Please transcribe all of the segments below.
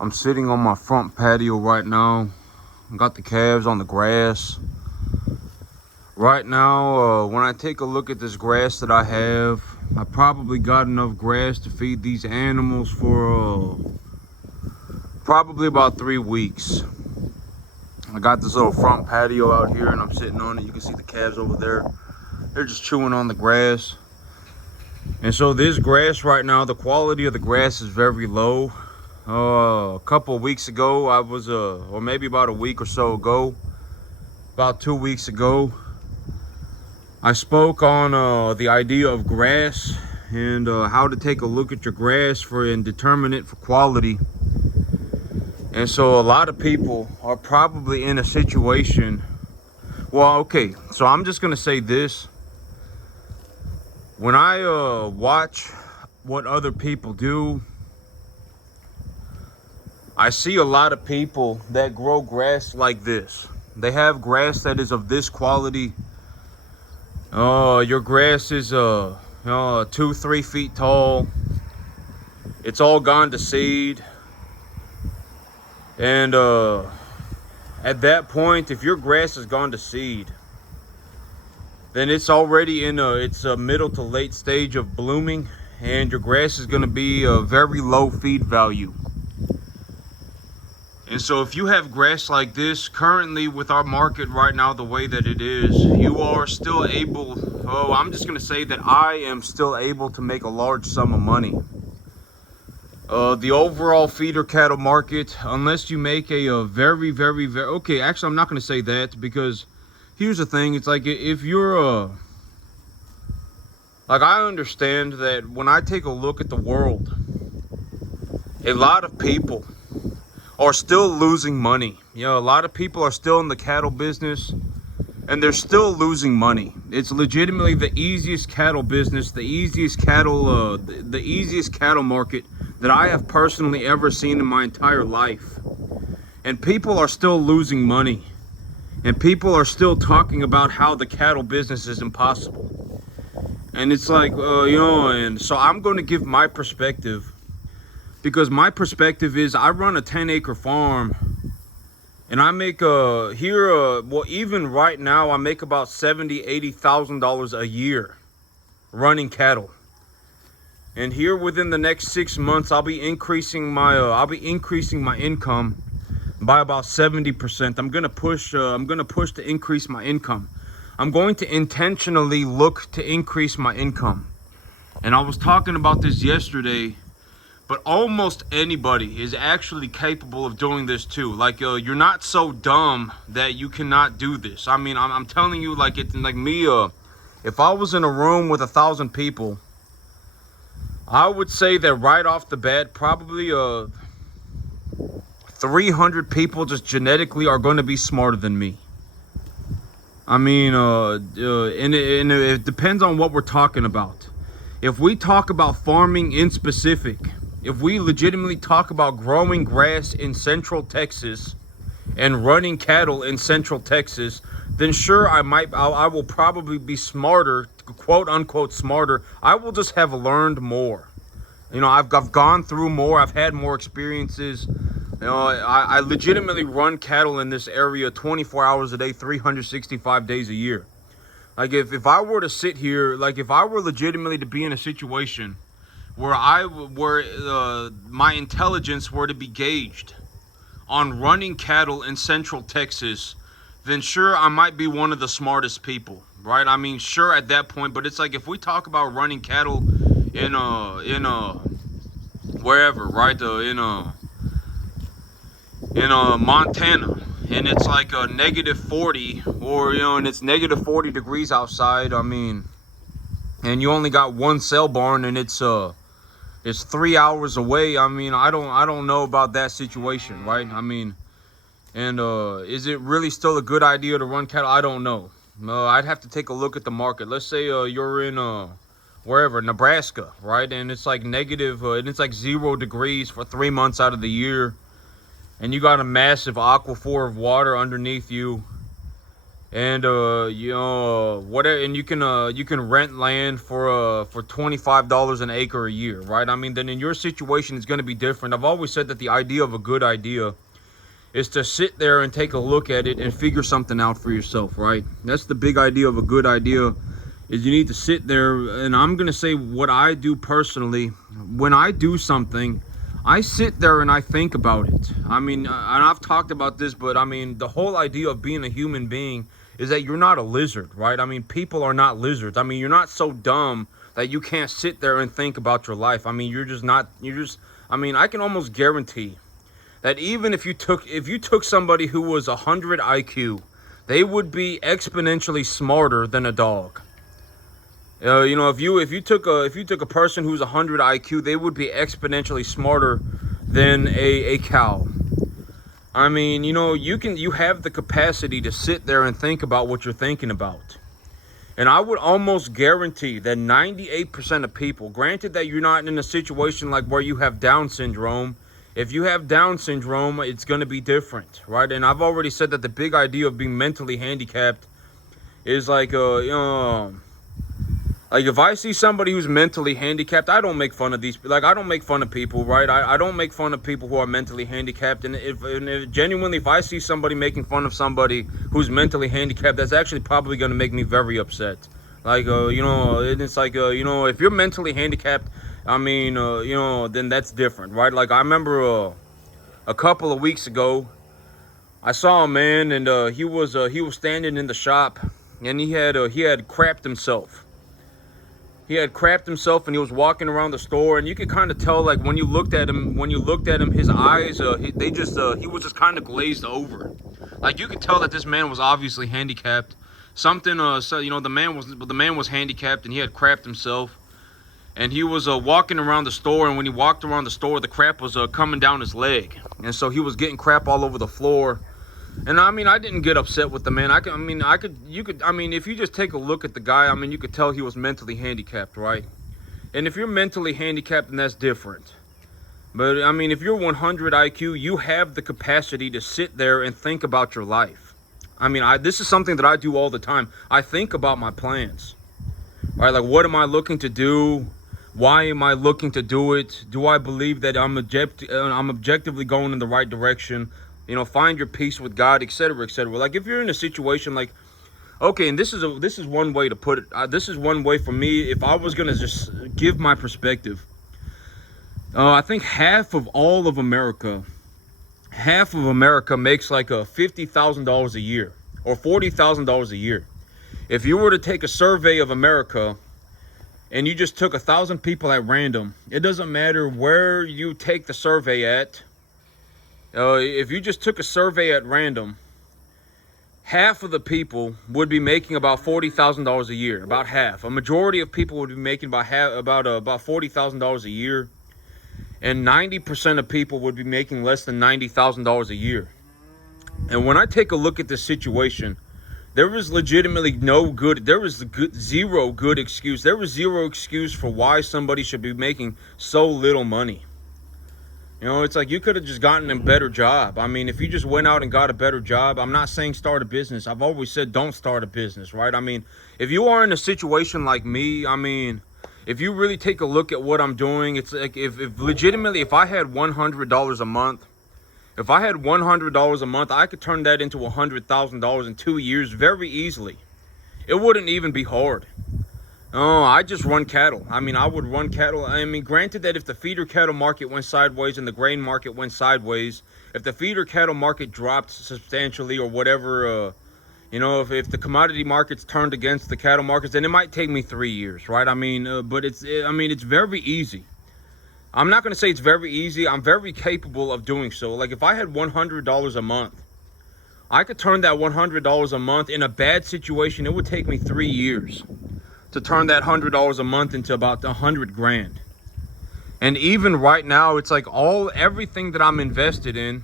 I'm sitting on my front patio right now. I got the calves on the grass. Right now, when I take a look at this grass that I have, I probably got enough grass to feed these animals for probably about 3 weeks. I got this little front patio out here and I'm sitting on it. You can see the calves over there. They're just chewing on the grass. And so this grass right now, the quality of the grass is very low. A couple of weeks ago, I was, or maybe about a week or so ago, about 2 weeks ago, I spoke on the idea of grass and how to take a look at your grass and determine it for quality. And so a lot of people are probably in a situation, well, okay, so I'm just gonna say this. When I watch what other people do, I see a lot of people that grow grass like this. They have grass that is of this quality. Your grass is 2-3 feet tall. It's all gone to seed. And at that point, if your grass has gone to seed, then it's already in its middle to late stage of blooming, and your grass is going to be a very low feed value. And so if you have grass like this, currently with our market right now, the way that it is, you are still able, I'm just going to say that I am still able to make a large sum of money. The overall feeder cattle market, unless you make a very, okay, actually, I'm not going to say that, because here's the thing. It's like, if you're, like, I understand that when I take a look at the world, a lot of people are still losing money. You know, a lot of people are still in the cattle business and they're still losing money. It's legitimately the easiest cattle business, the easiest cattle market that I have personally ever seen in my entire life. And people are still losing money. And people are still talking about how the cattle business is impossible. And it's like, and so I'm going to give my perspective. Because my perspective is, I run a 10-acre farm, and I make well, even right now, I make about $70,000-$80,000 a year running cattle. And here within the next 6 months, I'll be increasing my income by about 70%. I'm gonna push to increase my income. I'm going to intentionally look to increase my income. And I was talking about this yesterday. But almost anybody is actually capable of doing this too. Like, you're not so dumb that you cannot do this. I mean, I'm telling you, like, me, if I was in a room with 1,000 people, I would say that right off the bat, probably 300 people just genetically are going to be smarter than me. I mean, and it depends on what we're talking about. If we talk about farming in specific, if we legitimately talk about growing grass in Central Texas and running cattle in Central Texas, then sure, I will probably be smarter, quote unquote smarter. I will just have learned more. You know, I've gone through more. I've had more experiences. You know, I legitimately run cattle in this area 24 hours a day, 365 days a year. Like, if I were to sit here, like, if I were legitimately to be in a situation where my intelligence were to be gauged on running cattle in Central Texas, then sure, I might be one of the smartest people, right? I mean, sure, at that point. But it's like, if we talk about running cattle in wherever, right? In Montana, and it's like a -40, or and it's -40 degrees outside. I mean, and you only got one cell barn, and it's 3 hours away. I mean, I don't know about that situation, right? I mean, and is it really still a good idea to run cattle? I don't know. I'd have to take a look at the market. Let's say you're in wherever, Nebraska, right? And it's like and it's like 0 degrees for 3 months out of the year, and you got a massive aquifer of water underneath you. and you know, whatever, and you can rent land for $25 an acre a year, right? I mean, then in your situation it's going to be different. I've always said that the idea of a good idea is to sit there and take a look at it and figure something out for yourself, right? That's the big idea of a good idea, is you need to sit there. And I'm going to say what I do personally. When I do something, I sit there and I think about it. I mean, and I've talked about this, but I mean, the whole idea of being a human being is that you're not a lizard, right? I mean, people are not lizards. I mean, you're not so dumb that you can't sit there and think about your life. I mean, I mean, I can almost guarantee that even if you took somebody who was 100 IQ, they would be exponentially smarter than a dog. You know, if you took a person who's 100 IQ, they would be exponentially smarter than a cow. I mean, you know, you have the capacity to sit there and think about what you're thinking about. And I would almost guarantee that 98% of people, granted that you're not in a situation like where you have Down syndrome. If you have Down syndrome, it's going to be different, right? And I've already said that the big idea of being mentally handicapped is like, you know, like if I see somebody who's mentally handicapped, I don't make fun of I don't make fun of people, right? I don't make fun of people who are mentally handicapped. And if genuinely, if I see somebody making fun of somebody who's mentally handicapped, that's actually probably going to make me very upset. Like, you know, it's like, you know, if you're mentally handicapped, I mean, you know, then that's different, right? Like, I remember a couple of weeks ago, I saw a man, and he was standing in the shop, and he had crapped himself. He had crapped himself, and he was walking around the store, and you could kind of tell, like, when you looked at him, his eyes, he was just kind of glazed over. Like, you could tell that this man was obviously handicapped. Something, so, you know, the man was handicapped, and he had crapped himself. And he was walking around the store, and when he walked around the store, the crap was coming down his leg. And so he was getting crap all over the floor. And I mean, I didn't get upset with the man. If you just take a look at the guy, I mean, you could tell he was mentally handicapped, right? And if you're mentally handicapped, then that's different. But I mean, if you're 100 IQ, you have the capacity to sit there and think about your life. I mean, this is something that I do all the time. I think about my plans, right? Like, what am I looking to do? Why am I looking to do it? Do I believe that I'm objectively going in the right direction? You know, find your peace with God, etc., etc. Like, if you're in a situation like, okay, and this is one way to put it. This is one way for me. If I was gonna just give my perspective, I think half of America makes like $50,000 a year or $40,000 a year. If you were to take a survey of America, and you just took 1,000 people at random, it doesn't matter where you take the survey at. If you just took a survey at random, half of the people would be making about $40,000 a year. About half. A majority of people would be making about $40,000 a year, and 90% of people would be making less than $90,000 a year. And when I take a look at this situation, there is legitimately zero good excuse. There was zero excuse for why somebody should be making so little money. You know, it's like you could have just gotten a better job. I mean, if you just went out and got a better job, I'm not saying start a business. I've always said don't start a business, right? I mean, if you are in a situation like me, I mean, if you really take a look at what I'm doing, it's like if legitimately, if I had $100 a month, I could turn that into $100,000 in 2 years very easily. It wouldn't even be hard. Oh, I just run cattle. I mean, I would run cattle. I mean, granted that if the feeder cattle market went sideways and the grain market went sideways, if the feeder cattle market dropped substantially or whatever, you know, if the commodity markets turned against the cattle markets, then it might take me 3 years, right? I mean, but it's very easy. I'm not going to say it's very easy. I'm very capable of doing so. Like, if I had $100 a month, I could turn that $100 a month in a bad situation. It would take me 3 years to turn that $100 a month into about $100,000. And even right now, it's like everything that I'm invested in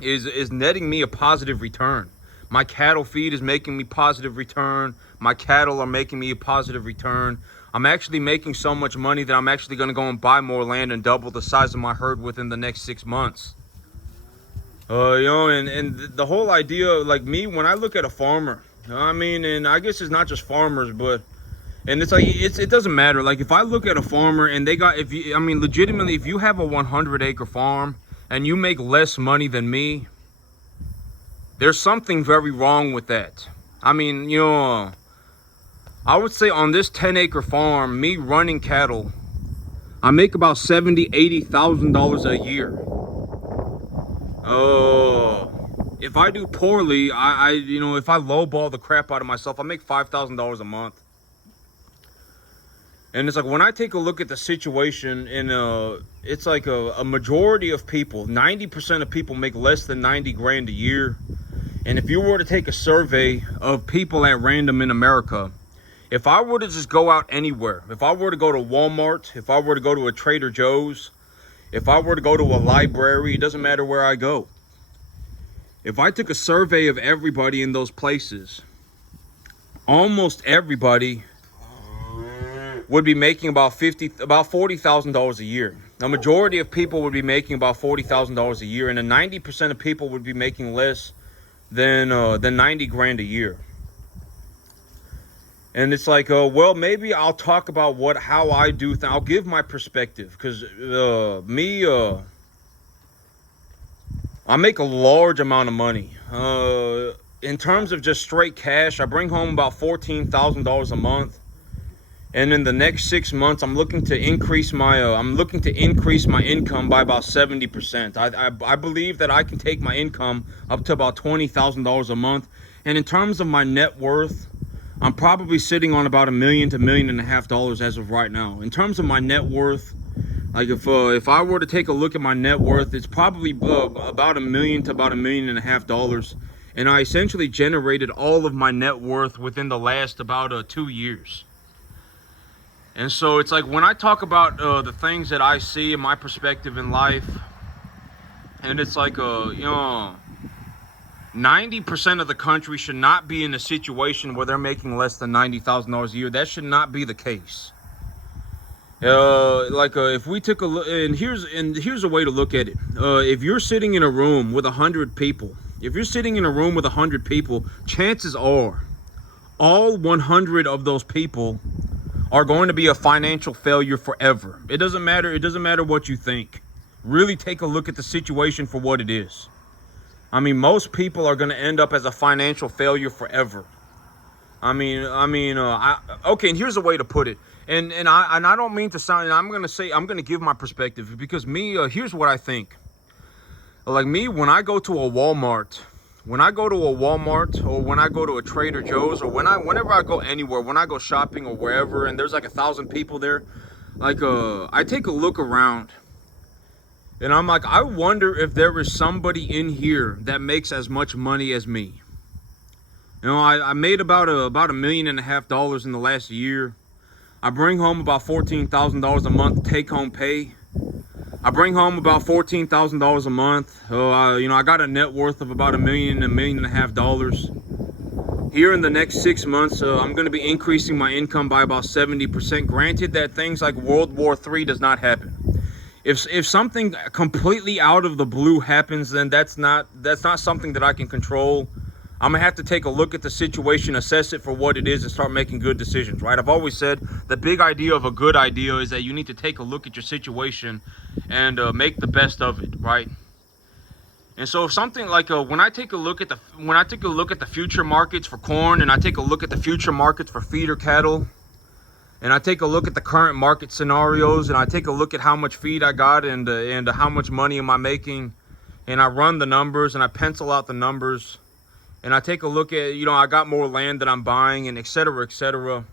is netting me a positive return. My cattle feed is making me positive return. My cattle are making me a positive return. I'm actually making so much money that I'm actually going to go and buy more land and double the size of my herd within the next 6 months. You know, and the whole idea, like me, when I look at a farmer, I mean, and I guess it's not just farmers, but and it's like it doesn't matter. Like if I look at a farmer and they got if you I mean legitimately if you have a 100-acre farm and you make less money than me, there's something very wrong with that. I mean, I would say on this 10-acre farm, me running cattle, I make about $70,000-$80,000 a year. If I do poorly, if I lowball the crap out of myself, I make $5,000 a month. And it's like when I take a look at the situation, it's like a majority of people, 90% of people make less than 90 grand a year. And if you were to take a survey of people at random in America, if I were to just go out anywhere, if I were to go to Walmart, if I were to go to a Trader Joe's, if I were to go to a library, it doesn't matter where I go. If I took a survey of everybody in those places, almost everybody would be making about $40,000 a year. The majority of people would be making about $40,000 a year, and 90% of people would be making less than 90 grand a year. And it's like, well, maybe I'll talk about how I do things. I'll give my perspective, because I make a large amount of money. In terms of just straight cash, I bring home about $14,000 a month. And in the next 6 months, I'm looking to increase my income by about 70%. I believe that I can take my income up to about $20,000 a month. And in terms of my net worth, I'm probably sitting on about $1 million to $1.5 million as of right now. In terms of my net worth, like if I were to take a look at my net worth, it's probably about $1 million to about $1.5 million. And I essentially generated all of my net worth within the last about 2 years. And so it's like when I talk about the things that I see in my perspective in life, and it's like 90% of the country should not be in a situation where they're making less than $90,000 a year. That should not be the case. If we took a look, and here's a way to look at it. If you're sitting in a room with 100 people, chances are all 100 of those people are going to be a financial failure forever. It doesn't matter what you think. Really take a look at the situation for what it is. I mean, most people are going to end up as a financial failure forever. Okay, and here's a way to put it. And I don't mean to sound, and I'm going to give my perspective, because here's what I think. Like me, when I go to a Walmart, or when I go to a Trader Joe's, or whenever I go anywhere, when I go shopping or wherever, and there's like 1,000 people there, I take a look around, and I'm like, I wonder if there is somebody in here that makes as much money as me. I made about $1.5 million in the last year. I bring home about $14,000 a month take home pay. I bring home about $14,000 a month. I got a net worth of about $1 million, $1.5 million. Here in the next 6 months, I'm going to be increasing my income by about 70%. Granted that things like World War III does not happen. If something completely out of the blue happens, then that's not something that I can control. I'm going to have to take a look at the situation, assess it for what it is, and start making good decisions, right? I've always said the big idea of a good idea is that you need to take a look at your situation and make the best of it, right? And so if something like when I take a look at the future markets for corn, and I take a look at the future markets for feeder cattle, and I take a look at the current market scenarios, and I take a look at how much feed I got and how much money am I making, and I run the numbers and I pencil out the numbers. And I take a look at, I got more land that I'm buying, and et cetera, et cetera.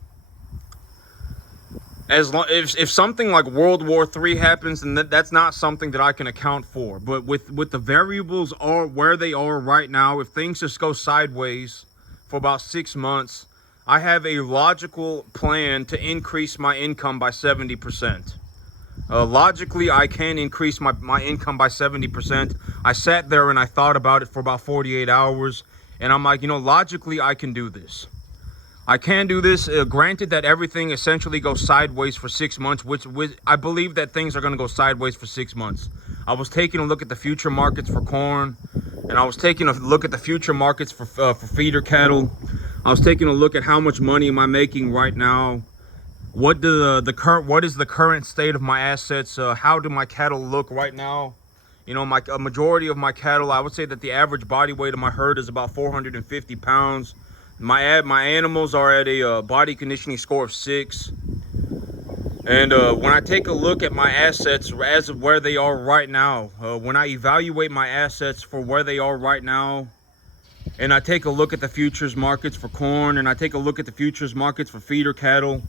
If something like World War III happens, then that's not something that I can account for. But with the variables are where they are right now, if things just go sideways for about 6 months, I have a logical plan to increase my income by 70%. Logically, I can increase my income by 70%. I sat there and I thought about it for about 48 hours. And I'm like, logically, I can do this. I can do this. Granted that everything essentially goes sideways for 6 months, which I believe that things are going to go sideways for 6 months. I was taking a look at the future markets for corn, and I was taking a look at the future markets for feeder cattle. I was taking a look at how much money am I making right now. What is the current state of my assets? How do my cattle look right now? You know, a majority of my cattle, I would say that the average body weight of my herd is about 450 pounds. My animals are at a body conditioning score of 6. And when I take a look at my assets as of where they are right now, when I evaluate my assets for where they are right now, and I take a look at the futures markets for corn, and I take a look at the futures markets for feeder cattle,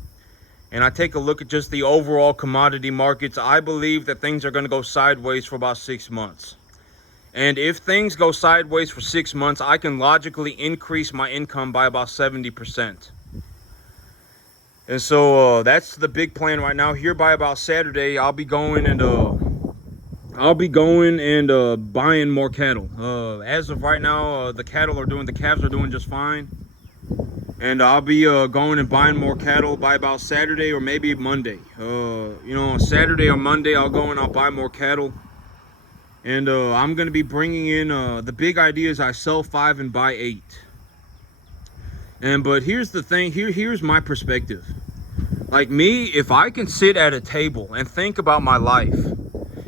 and I take a look at just the overall commodity markets, I believe that things are going to go sideways for about 6 months. And if things go sideways for 6 months, I can logically increase my income by about 70%. And so that's the big plan right now. Here by about Saturday, I'll be going and buying more cattle. As of right now, the calves are doing just fine. And I'll be going and buying more cattle by about Saturday or maybe Monday. You know, on Saturday or Monday, I'll go and I'll buy more cattle. And I'm going to be bringing in, the big idea is I sell 5 and buy 8. But here's the thing, here's my perspective. Like me, if I can sit at a table and think about my life,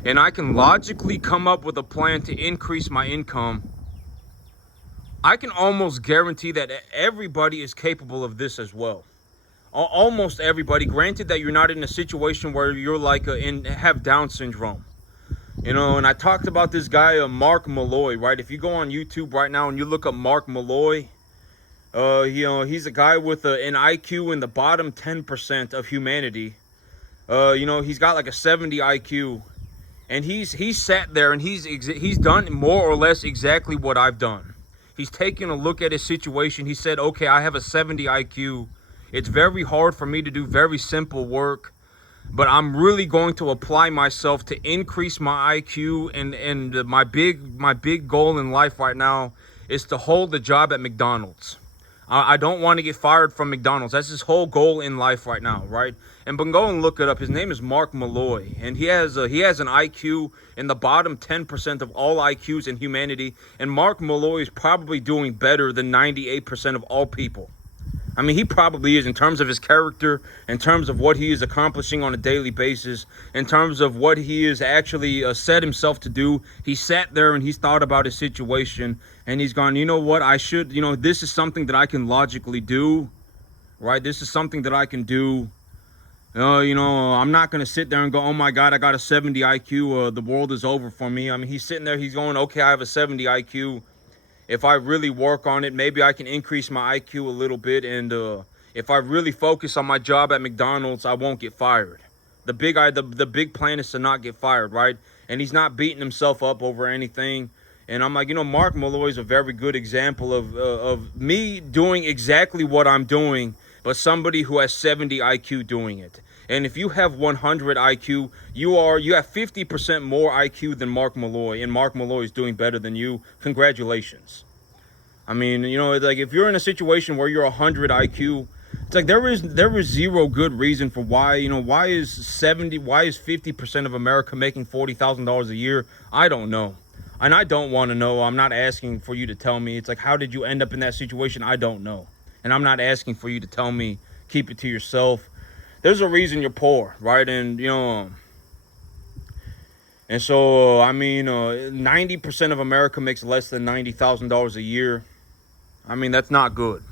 and I can logically come up with a plan to increase my income, I can almost guarantee that everybody is capable of this as well. Almost everybody, granted that you're not in a situation where you're like have Down syndrome. You know, and I talked about this guy, Mark Malloy, right? If you go on YouTube right now and you look up Mark Malloy, you know, he's a guy with an IQ in the bottom 10% of humanity. You know, he's got like a 70 IQ, and he's sat there and he's done more or less exactly what I've done. He's taken a look at his situation. He said, okay, I have a 70 IQ. It's very hard for me to do very simple work, but I'm really going to apply myself to increase my IQ. And my big goal in life right now is to hold a job at McDonald's. I don't want to get fired from McDonald's. That's his whole goal in life right now, right? And but go and look it up. His name is Mark Malloy, and he has an IQ in the bottom 10% of all IQs in humanity. And Mark Malloy is probably doing better than 98% of all people. I mean, he probably is, in terms of his character, in terms of what he is accomplishing on a daily basis, in terms of what he is actually set himself to do. He sat there and he's thought about his situation, and he's gone, you know what, this is something that I can logically do, right? This is something that I can do. You know, I'm not going to sit there and go, oh my God, I got a 70 IQ. The world is over for me. I mean, he's sitting there, he's going, okay, I have a 70 IQ. If I really work on it, maybe I can increase my IQ a little bit. And if I really focus on my job at McDonald's, I won't get fired. The big plan is to not get fired, right? And he's not beating himself up over anything. And I'm like, you know, Mark Malloy is a very good example of me doing exactly what I'm doing, but somebody who has 70 IQ doing it. And if you have 100 IQ, you have 50% more IQ than Mark Malloy, and Mark Malloy is doing better than you. Congratulations. I mean, you know, like if you're in a situation where you're 100 IQ, it's like there is zero good reason for why is 50% of America making $40,000 a year? I don't know. And I don't want to know. I'm not asking for you to tell me. It's like, how did you end up in that situation? I don't know. And I'm not asking for you to tell me. Keep it to yourself. There's a reason you're poor, right? And, you know, and so, I mean, 90% of America makes less than $90,000 a year. I mean, that's not good.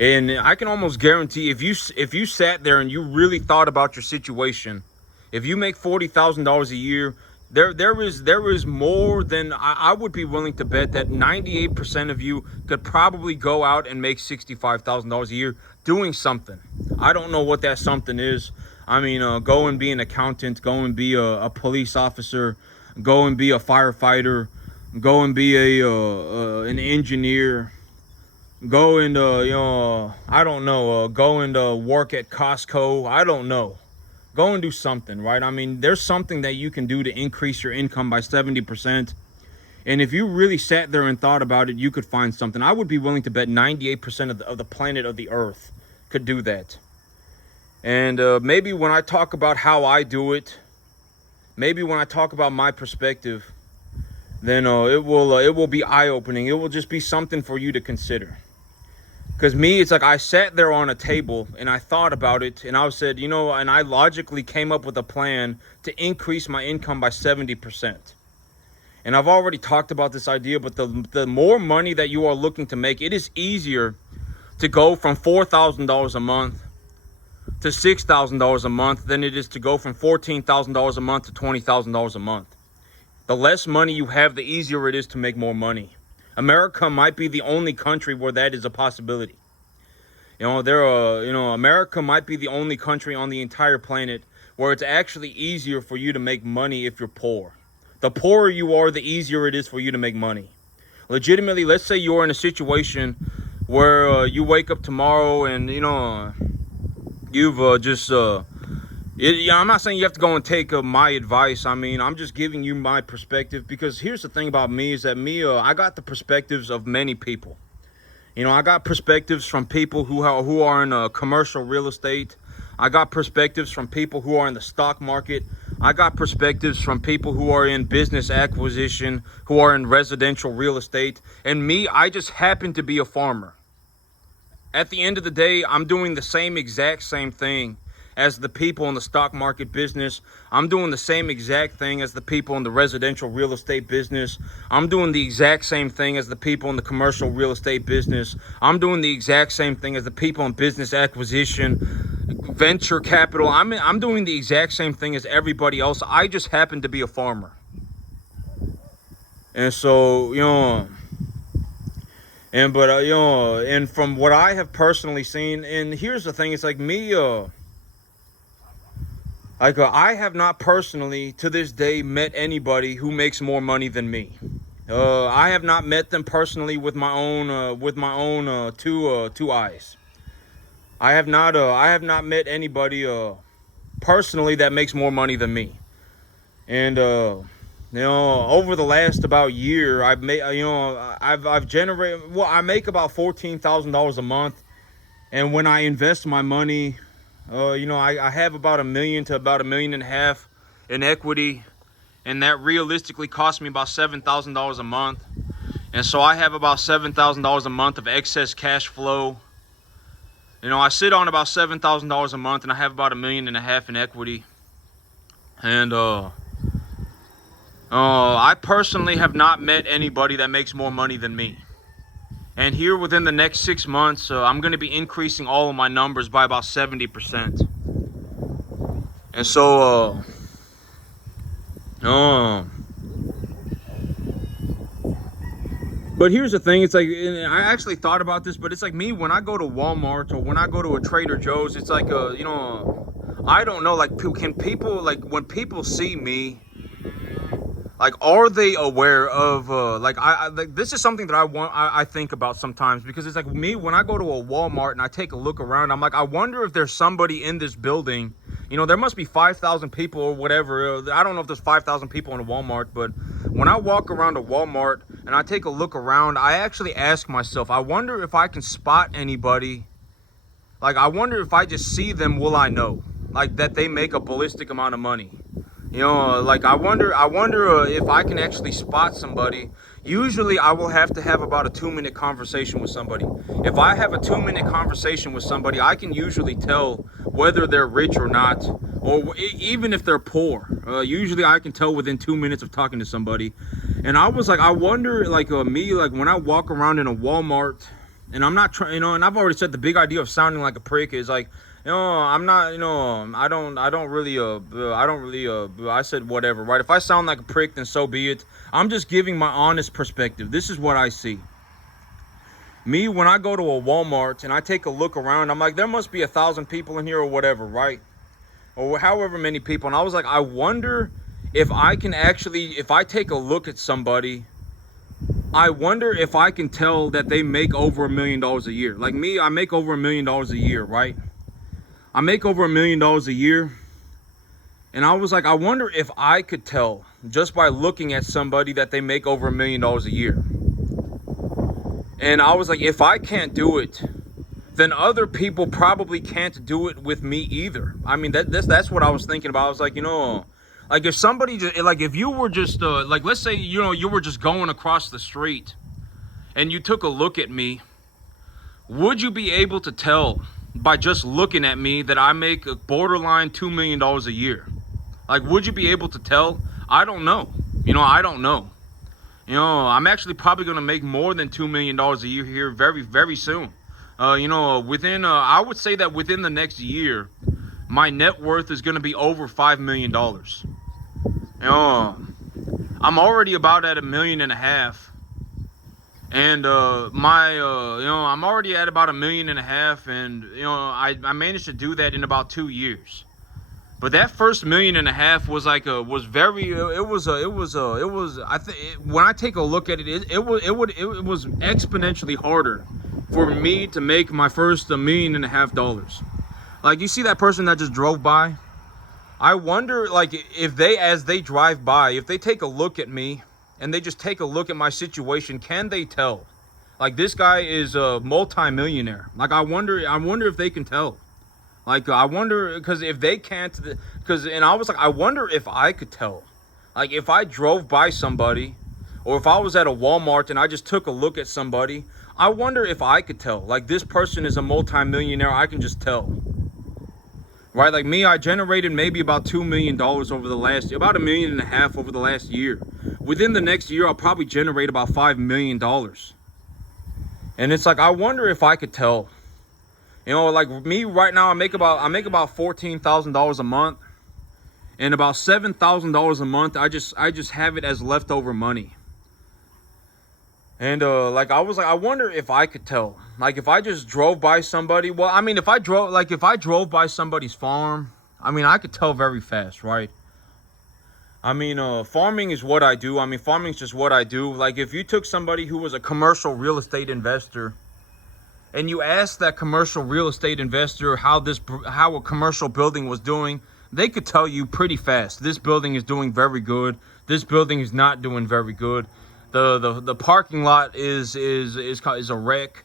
And I can almost guarantee if you sat there and you really thought about your situation, if you make $40,000 a year, there is more than, I would be willing to bet that 98% of you could probably go out and make $65,000 a year doing something. I don't know what that something is. I mean, go and be an accountant, go and be a police officer, go and be a firefighter, go and be an engineer, go and I don't know, go and work at Costco. I don't know. Go and do something, right? I mean, there's something that you can do to increase your income by 70%. And if you really sat there and thought about it, you could find something. I would be willing to bet 98% of the planet of the Earth could do that. And maybe when I talk about how I do it, maybe when I talk about my perspective, then it will be eye-opening. It will just be something for you to consider. Because me, it's like I sat there on a table and I thought about it, and I said, you know, and I logically came up with a plan to increase my income by 70%. And I've already talked about this idea, but the more money that you are looking to make, it is easier to go from $4,000 a month to $6,000 a month than it is to go from $14,000 a month to $20,000 a month. The less money you have, the easier it is to make more money. America might be the only country where that is a possibility. America might be the only country on the entire planet where it's actually easier for you to make money if you're poor. The poorer you are, the easier it is for you to make money. Legitimately, let's say you're in a situation where you wake up tomorrow and, you've I'm not saying you have to go and take my advice. I mean, I'm just giving you my perspective, because here's the thing about me is that I got the perspectives of many people. I got perspectives from people who are in commercial real estate. I got perspectives from people who are in the stock market. I got perspectives from people who are in business acquisition, who are in residential real estate. And me, I just happen to be a farmer. At the end of the day, I'm doing the exact same thing as the people in the stock market business. I'm doing the same exact thing as the people in the residential real estate business. I'm doing the exact same thing as the people in the commercial real estate business. I'm doing the exact same thing as the people in business acquisition, venture capital. I'm doing the exact same thing as everybody else. I just happen to be a farmer. And so, and from what I have personally seen, and here's the thing, it's like me, I have not personally, to this day, met anybody who makes more money than me. I have not met them personally with my own two eyes. I have not met anybody personally that makes more money than me. And over the last about year, I've generated. Well, I make about $14,000 a month, and when I invest my money, I have about $1 million to about $1.5 million in equity, and that realistically cost me about $7,000 a month. And so I have about $7,000 a month of excess cash flow. I sit on about $7,000 a month, and I have about $1.5 million in equity. And I personally have not met anybody that makes more money than me. And here within the next 6 months, I'm going to be increasing all of my numbers by about 70%. And so, but here's the thing, it's like, I actually thought about this, but it's like me, when I go to Walmart or when I go to a Trader Joe's, it's like, I don't know, like, can people, like, when people see me, like, are they aware of, like, this is something that I think about sometimes, because it's like me, when I go to a Walmart and I take a look around, I'm like, I wonder if there's somebody in this building, there must be 5,000 people or whatever. I don't know if there's 5,000 people in a Walmart, but when I walk around a Walmart and I take a look around, I actually ask myself, I wonder if I can spot anybody. Like, I wonder if I just see them, will I know, like, that they make a ballistic amount of money? Like, I wonder if I can actually spot somebody. Usually I will have to have about a 2-minute conversation with somebody. If I have a 2-minute conversation with somebody, I can usually tell whether they're rich or not, or even if they're poor. Usually I can tell within 2 minutes of talking to somebody. And I was like, I wonder, like, me, like, when I walk around in a Walmart, and I'm not trying, and I've already said the big idea of sounding like a prick is like, I'm not, I said whatever, right? If I sound like a prick, then so be it. I'm just giving my honest perspective. This is what I see. Me, when I go to a Walmart and I take a look around, I'm like, there must be 1,000 people in here or whatever, right? Or however many people. And I was like, I wonder if I can actually, if I take a look at somebody, I wonder if I can tell that they make over $1 million a year. Like me, I make over $1 million a year, right? I make over $1 million a year. And I was like, I wonder if I could tell just by looking at somebody that they make over $1 million a year. And I was like, if I can't do it, then other people probably can't do it with me either. I mean, that's what I was thinking about. I was like, like if somebody just, like if you were just, like let's say, you were just going across the street and you took a look at me. would you be able to tell by just looking at me that I make a borderline $2 million a year? Like, would you be able to tell? I don't know. I don't know. I'm actually probably going to make more than $2 million a year here very, very soon. I would say that within the next year, my net worth is going to be over $5 million. I'm already about at $1.5 million. And I'm already at about $1.5 million, and I managed to do that in about 2 years. But that first $1.5 million when I take a look at it, it was exponentially harder for me to make my first $1.5 million. Like, you see that person that just drove by? I wonder, like, as they drive by, if they take a look at me and they just take a look at my situation, can they tell? Like, this guy is a multi-millionaire. Like, I wonder if they can tell. Like, I wonder, because if they can't, and I was like, I wonder if I could tell. Like, if I drove by somebody, or if I was at a Walmart and I just took a look at somebody, I wonder if I could tell. Like, this person is a multi-millionaire, I can just tell. Right, like me, I generated maybe about $2 million about $1.5 million over the last year. Within the next year, I'll probably generate about $5 million. And it's like, I wonder if I could tell. Like me right now, I make about $14,000 a month, and about $7,000 a month, I just have it as leftover money. And like, I was like, I wonder if I could tell. Like, if I just drove by somebody, well, I mean, if I drove by somebody's farm, I mean, I could tell very fast, right? I mean, farming is what I do. I mean, farming is just what I do. Like, if you took somebody who was a commercial real estate investor, and you asked that commercial real estate investor how a commercial building was doing, they could tell you pretty fast. This building is doing very good. This building is not doing very good. The parking lot is a wreck,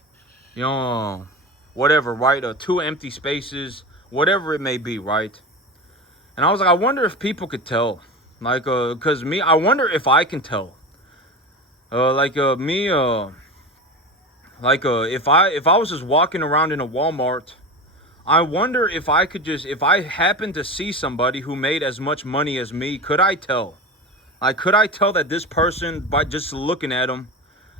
whatever, right? 2 empty spaces, whatever it may be, right? And I was like, I wonder if people could tell, like, cause me, I wonder if I can tell, if I was just walking around in a Walmart, I wonder if I happened to see somebody who made as much money as me, could I tell? Like, could I tell that this person, by just looking at them,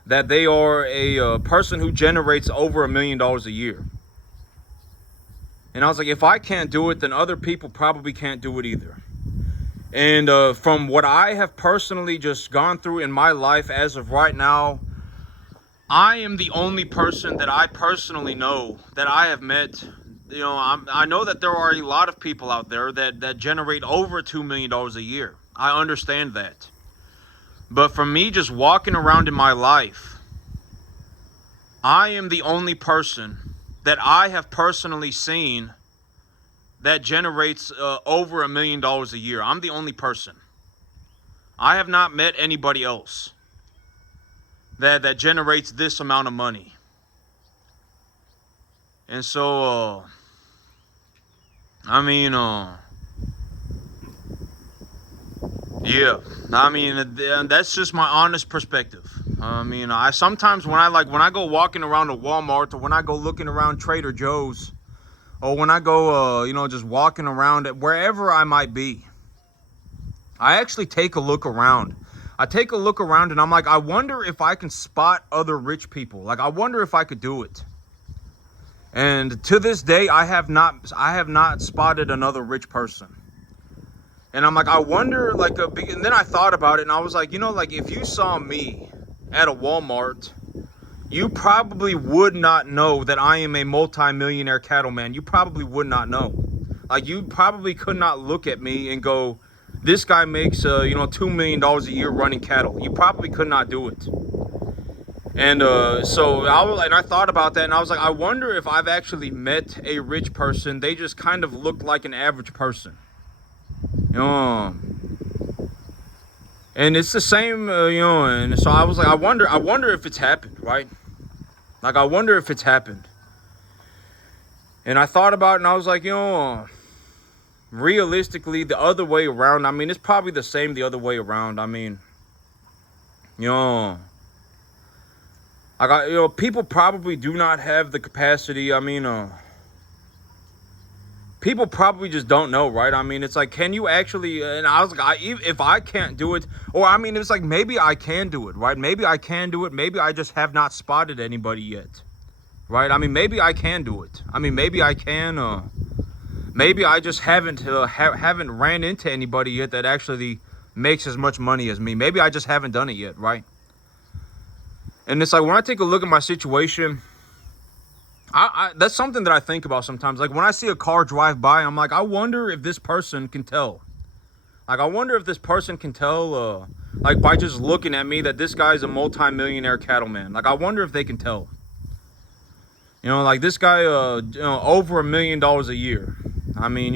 that they are a person who generates over $1 million a year? And I was like, if I can't do it, then other people probably can't do it either. And from what I have personally just gone through in my life as of right now, I am the only person that I personally know that I have met. I know that there are a lot of people out there that generate over $2 million a year. I understand that. But for me, just walking around in my life, I am the only person that I have personally seen that generates over $1 million a year. I'm the only person. I have not met anybody else that generates this amount of money. And so, yeah, that's just my honest perspective. I sometimes when I go walking around a Walmart, or when I go looking around Trader Joe's, or when I go, just walking around at wherever I might be, I actually take a look around. I take a look around and I'm like, I wonder if I can spot other rich people. Like, I wonder if I could do it. And to this day, I have not spotted another rich person. And I'm like, I wonder, and then I thought about it, and I was like, if you saw me at a Walmart, you probably would not know that I am a multi-millionaire cattleman. You probably would not know. Like, you probably could not look at me and go, this guy makes, $2 million a year running cattle. You probably could not do it. And I thought about that, and I was like, I wonder if I've actually met a rich person. They just kind of looked like an average person. And it's the same, and so I was like, I wonder if it's happened, right? Like, I wonder if it's happened. And I thought about it, and I was like, realistically, the other way around, it's probably the same the other way around. I People probably do not have the capacity. I mean, people probably just don't know, right? I mean, it's like, can you actually, and I was like, if I can't do it, or I mean, it's like, maybe I can do it, right? Maybe I can do it. Maybe I just have not spotted anybody yet, right? I mean, maybe I can do it. I mean, maybe I can, maybe I just haven't ran into anybody yet that actually makes as much money as me. Maybe I just haven't done it yet, right? And it's like, when I take a look at my situation, that's something that I think about sometimes. Like, when I see a car drive by, I'm like, I wonder if this person can tell. Like, I wonder if this person can tell, like, by just looking at me, that this guy's a multimillionaire cattleman. Like, I wonder if they can tell. You know, like, this guy, over $1 million a year. I mean,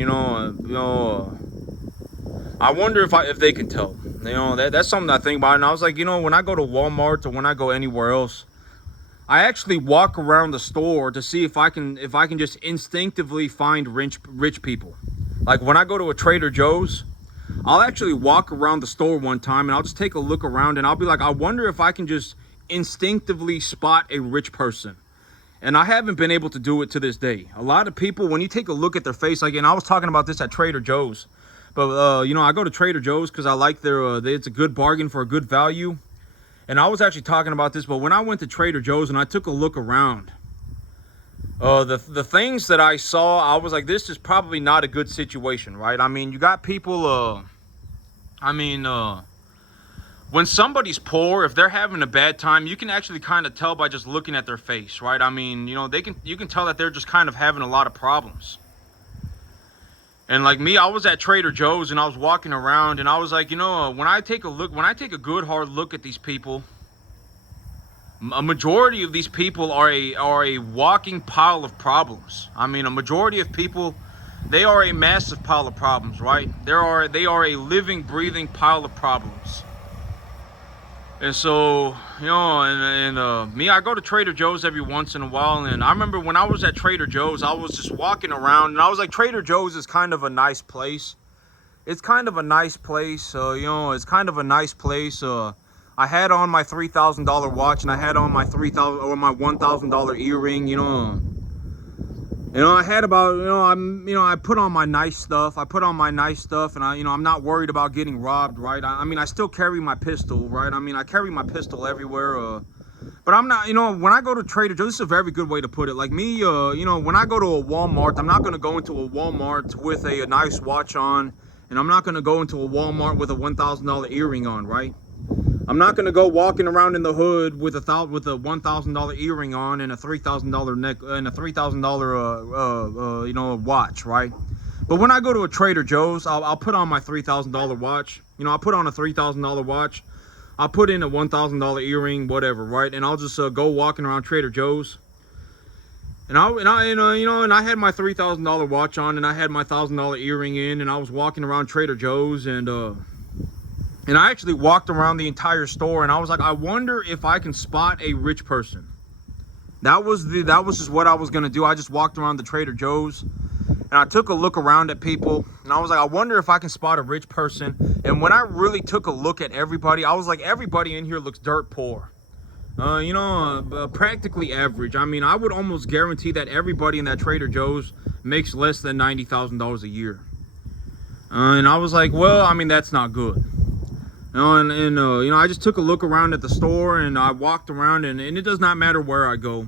I wonder if they can tell. You know, that's something I think about. And I was like, when I go to Walmart or when I go anywhere else, I actually walk around the store to see if I can just instinctively find rich people. Like, when I go to a Trader Joe's, I'll actually walk around the store one time and I'll just take a look around and I'll be like, I wonder if I can just instinctively spot a rich person. And I haven't been able to do it to this day. A lot of people, when you take a look at their face, like, and I was talking about this at Trader Joe's, but I go to Trader Joe's because I like it's a good bargain for a good value. And I was actually talking about this, but when I went to Trader Joe's and I took a look around, the things that I saw, I was like, this is probably not a good situation, right? I mean, you got people, when somebody's poor, if they're having a bad time, you can actually kind of tell by just looking at their face, right? I mean, you can tell that they're just kind of having a lot of problems. And like me, I was at Trader Joe's and I was walking around and I was like, when I take a good hard look at these people, a majority of these people are a walking pile of problems. I mean, a majority of people, they are a massive pile of problems, right? They are a living, breathing pile of problems. And so, me, I go to Trader Joe's every once in a while. And I remember when I was at Trader Joe's, I was just walking around and I was like, Trader Joe's is kind of a nice place. It's kind of a nice place. It's kind of a nice place. I had on my $3,000 watch and I had on my $1,000 earring, I had about, I put on my nice stuff. And I'm not worried about getting robbed, right? I mean, I still carry my pistol, right? I mean, I carry my pistol everywhere. But I'm not, when I go to Trader Joe's, this is a very good way to put it. Like me, when I go to a Walmart, I'm not going to go into a Walmart with a nice watch on. And I'm not going to go into a Walmart with a $1,000 earring on, right? I'm not gonna go walking around in the hood with a $1,000 earring on and a $3,000 neck and a $3,000 watch, right? But when I go to a Trader Joe's, I'll put on my $3,000 watch. I'll put on a $3,000 watch. I'll put in a $1,000 earring, whatever, right? And I'll just go walking around Trader Joe's. And I had my $3,000 watch on and I had my $1,000 earring in and I was walking around Trader Joe's and I actually walked around the entire store and I was like, I wonder if I can spot a rich person. That was just what I was gonna do. I just walked around the Trader Joe's and I took a look around at people and I was like, I wonder if I can spot a rich person. And when I really took a look at everybody, I was like, everybody in here looks dirt poor. Practically average. I mean, I would almost guarantee that everybody in that Trader Joe's makes less than $90,000 a year. And I was like, well, I mean, that's not good. I just took a look around at the store and I walked around and it does not matter where I go.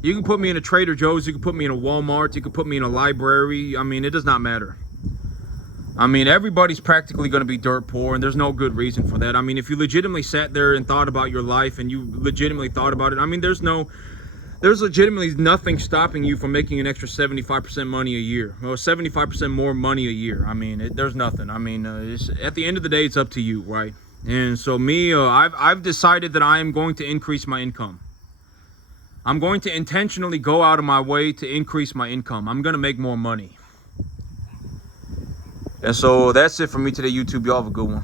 You can put me in a Trader Joe's, you can put me in a Walmart, you can put me in a library. I mean, it does not matter. I mean, everybody's practically going to be dirt poor and there's no good reason for that. I mean, if you legitimately sat there and thought about your life and you legitimately thought about it, I mean, there's legitimately nothing stopping you from making an extra 75% money a year or 75% more money a year. I mean, there's nothing. I mean, at the end of the day, it's up to you, right? And so me, I've decided that I am going to increase my income. I'm going to intentionally go out of my way to increase my income. I'm going to make more money. And so that's it for me today, YouTube. Y'all have a good one.